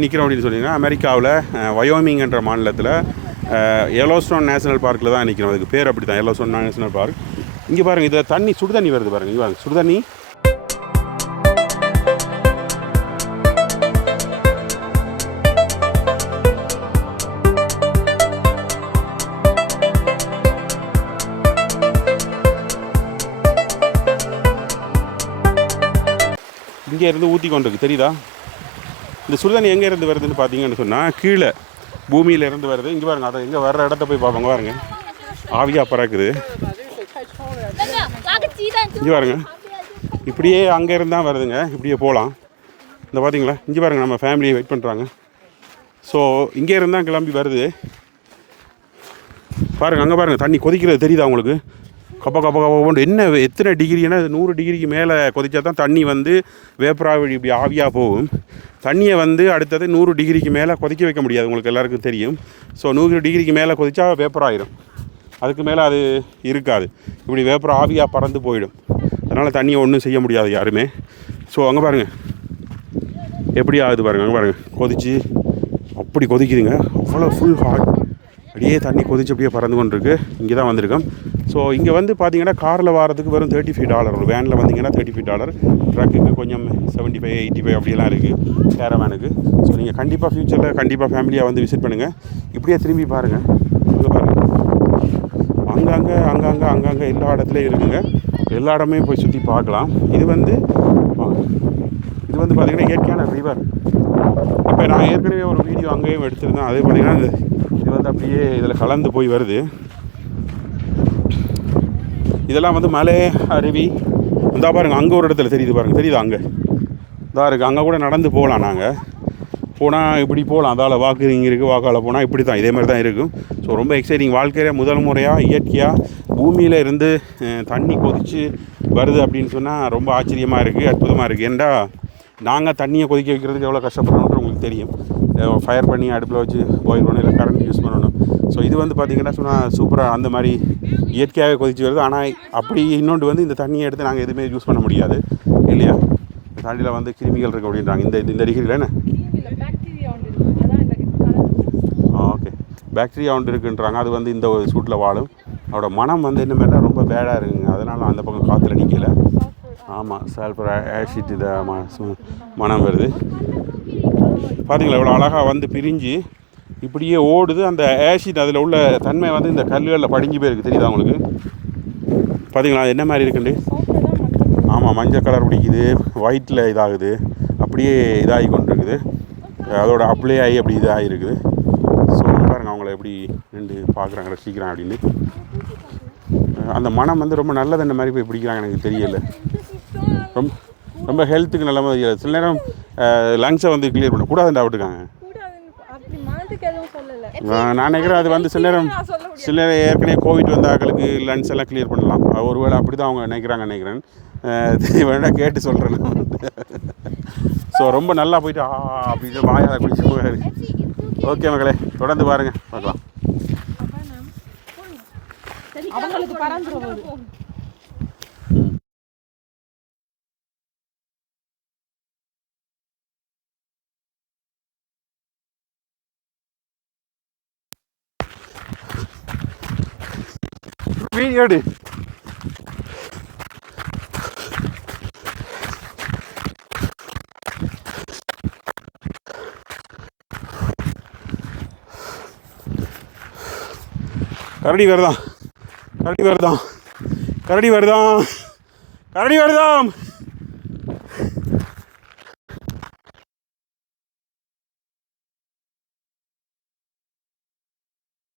நிற்கிறோம் அப்படின்னு சொன்னீங்கன்னா அமெரிக்காவில் வயோமிங்ன்ற மாநிலத்தில் எல்லோஸ்டோன் நேஷனல் பார்க்கில் தான் நிற்கிறோம். அதுக்கு பேர் அப்படி தான், எல்லோஸ்டோன் நேஷனல் பார்க். இங்கே பாருங்கள், இதில் தண்ணி சுடு தண்ணி வருது பாருங்கள். இங்கே பாருங்கள், சுடு தண்ணி. இங்கே இருந்து ஊற்றி கொண்டிருக்கு, தெரியுதா? இந்த சுடுதண்ணி எங்கே இருந்து வருதுன்னு பார்த்தீங்கன்னு சொன்னால் கீழே பூமியிலேருந்து வருது. இங்கே பாருங்கள், அதை எங்கே வர்ற இடத்த போய் பார்ப்பாங்க பாருங்கள், ஆவியாக பறக்குது. இங்கே பாருங்க, இப்படியே அங்கே இருந்தால் வருதுங்க, இப்படியே போகலாம். இந்த பார்த்தீங்களா, இங்கே பாருங்கள், நம்ம ஃபேமிலியை வெயிட் பண்ணுறாங்க. ஸோ இங்கே இருந்தால் கிளம்பி வருது பாருங்கள். அங்கே பாருங்கள், தண்ணி கொதிக்கிறது தெரியுதா உங்களுக்கு? கப்ப கப்ப கப்ப என்ன எத்தனை டிகிரின்னா 100 டிகிரிக்கு மேலே கொதிச்சா தான் தண்ணி வந்து வேப்பராக இப்படி ஆவியாக போகும். தண்ணியை வந்து அடுத்தது 100 டிகிரிக்கு மேலே கொதிக்க வைக்க முடியாது, உங்களுக்கு எல்லாருக்கும் தெரியும். ஸோ 100 டிகிரிக்கு மேலே கொதிச்சா வேப்பராயிரும், அதுக்கு மேலே அது இருக்காது. இப்படி வேப்பரம் ஆவியாக பறந்து போயிடும். அதனால் தண்ணியை ஒன்றும் செய்ய முடியாது யாருமே. ஸோ அங்கே பாருங்கள் எப்படி ஆகுது பாருங்கள். அங்கே பாருங்கள், கொதிச்சு அப்படி கொதிக்குதுங்க, அவ்வளோ ஃபுல் ஹாட். அப்படியே தண்ணி கொதிச்சு அப்படியே பறந்து கொண்டு இருக்குது. இங்கே தான் வந்திருக்கோம். ஸோ இங்கே வந்து பார்த்தீங்கன்னா காரில் வரதுக்கு வெறும் $35. ஒரு வேனில் வந்தீங்கன்னா $35. ட்ரக்குக்கு கொஞ்சம் 75, 85 அப்படியெல்லாம் இருக்குது கேரவேனுக்கு. ஸோ நீங்கள் கண்டிப்பாக ஃப்யூச்சரில் கண்டிப்பாக ஃபேமிலியாக வந்து விசிட் பண்ணுங்கள். இப்படியே திரும்பி பாருங்கள், அங்கே பாருங்கள், அங்கங்கே எல்லா இடத்துலையும் இருக்குங்க. எல்லா இடமே போய் சுற்றி பார்க்கலாம். இது வந்து பார்த்திங்கன்னா இயற்கையான ரிவர். இப்போ நான் ஏற்கனவே ஒரு வீடியோ அங்கேயும் எடுத்திருந்தேன். அதே பார்த்திங்கன்னா இது வந்து அப்படியே இதில் கலந்து போய் வருது. இதெல்லாம் வந்து மலை அருவி. இந்தா பாருங்கள், அங்கே ஒரு இடத்துல தெரியுது பாருங்கள், தெரியுதா? அங்கே இதாக இருக்குது, அங்கே கூட நடந்து போகலாம். நாங்கள் போனால் இப்படி போகலாம், அதால் வாக்குங்க இருக்குது, வாக்கால் போனால் இப்படி தான், இதே மாதிரி தான் இருக்கும். ஸோ ரொம்ப எக்ஸைட்டிங். வாழ்க்கையில் முதல் முறையாக இயற்கையாக பூமியில் இருந்து தண்ணி கொதித்து வருது அப்படின்னு சொன்னால் ரொம்ப ஆச்சரியமாக இருக்குது, அற்புதமாக இருக்குது. ஏன்டா நாங்கள் தண்ணியை கொதிக்க வைக்கிறதுக்கு எவ்வளோ கஷ்டப்படுறோன்ற உங்களுக்கு தெரியும். ஃபயர் பண்ணி அடுப்பில் வச்சு பாயில் பண்ணணும், இல்லை கரண்ட் யூஸ் பண்ணணும். ஸோ இது வந்து பார்த்திங்கன்னா சொன்னால் சூப்பராக அந்த மாதிரி இயற்கையாகவே கொதிச்சு வருது. ஆனால் அப்படி இன்னொன்று வந்து இந்த தண்ணியை எடுத்து நாங்கள் எதுவுமே யூஸ் பண்ண முடியாது இல்லையா? இந்த தண்ணியில் வந்து கிருமிகள் இருக்குது அப்படின்றாங்க. இந்த டிகிரியில் என்ன ஓகே பாக்டீரியா ஒன்று இருக்குன்றாங்க. அது வந்து இந்த ஒரு சூட்டில் வாழும். அதோட மனம் வந்து என்ன மாதிரினா ரொம்ப பேடாக இருக்குங்க. அதனால் அந்த பக்கம் காற்றுல நிற்கல. ஆமாம், சல்ஃபர் ஆசிட் இதை மனம் வருது. பார்த்தீங்களா எவ்வளோ அழகாக வந்து பிரிஞ்சு இப்படியே ஓடுது. அந்த ஆசிட் அதில் உள்ள தன்மை வந்து இந்த கல்லுகளில் படிஞ்சு போயிருக்கு, தெரியுதா உங்களுக்கு? பார்த்தீங்களா என்ன மாதிரி இருக்குண்டு? ஆமாம், மஞ்சள் கலர் பிடிக்குது, ஒயிட்டில் இதாகுது, அப்படியே இதாகி கொண்டிருக்குது. அதோட அப்ளை ஆகி அப்படி இதாகி இருக்குது. ஸோ பாருங்கள் அவங்கள எப்படி நின்று பார்க்குறாங்க, ரசிக்கிறாங்க அப்படின்னு. அந்த மனம் வந்து ரொம்ப நல்லது. என்ன மாதிரி போய் பிடிக்கிறாங்க எனக்கு தெரியல. ரொம்ப ரொம்ப ஹெல்த்துக்கு நல்ல மாதிரி தெரியல. சில நேரம் லங்ஸை வந்து கிளியர் பண்ண கூடாதுன்னு விட்டுருக்காங்க. நான் நினைக்கிறேன் அது வந்து சில நேரம் ஏற்கனவே கோவிட் வந்த ஆக்களுக்கு லங்ஸ் எல்லாம் கிளியர் பண்ணலாம். ஒருவேளை அப்படி தான் அவங்க நினைக்கிறேன். வேணால் கேட்டு சொல்கிறேன். ஸோ ரொம்ப நல்லா போயிட்டு அப்படி வாயால் குடிச்சு போகாது. ஓகே மகளே, தொடர்ந்து பாருங்கள், பார்க்கலாம். வீடியோ எடு. கரடி வருதான்.